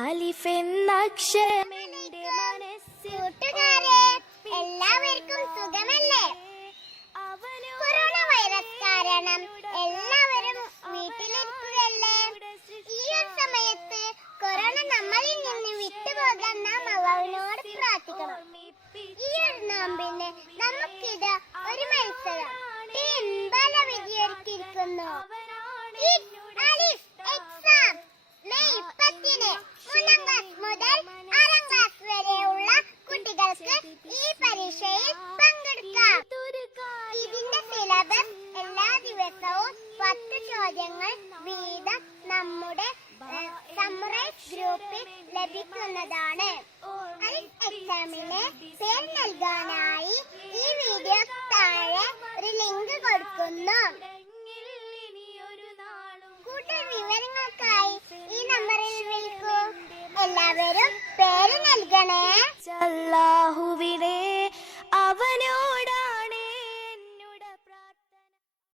അലിഫെന്നക്ഷരമെന്റെ മനസ്സിൽ കൂട്ടുകാരെ, എല്ലാവർക്കും സുഖമല്ലേ? കൊറോണ വൈറസ് കാരണം എല്ലാവരും വീട്ടിലിരിക്കുകയല്ലേ? ഈ ഒരു സമയത്ത് കൊറോണ നമ്മളിൽ നിന്ന് വിട്ടുപോകാൻ നാം അല്ലാഹുവിനോട് പ്രാർത്ഥിക്കണം. ഈ ഒരു നോമ്പിന് നമുക്കിത് ഒരു മത്സരം ടീം ബല വിജയൊരുക്കിയിരിക്കുന്നു. എക്സാം മെയ് 10-ന് 3ാം ക്ലാസ് മുതൽ 6ാം ക്ലാസ് വരെയുള്ള കുട്ടികൾക്ക് ഈ പരീക്ഷയിൽ പങ്കെടുക്കാം. ഇതിന്റെ സിലബസ് എല്ലാ ദിവസവും 10 ചോദ്യങ്ങൾ വീതം നമ്മുടെ സമ്മറൈസ് ഗ്രൂപ്പിൽ ലഭിക്കുന്നതാണ്. എക്സാമിന് പേര് നൽകാനായി ഈ വീഡിയോ താഴെ ഒരു ലിങ്ക് കൊടുക്കുന്നു. കൂടുതൽ വിവരങ്ങൾക്കായി ഈ നമ്പറിൽ വിളിക്കൂ. എല്ലാവരും പേര് നൽകണേ.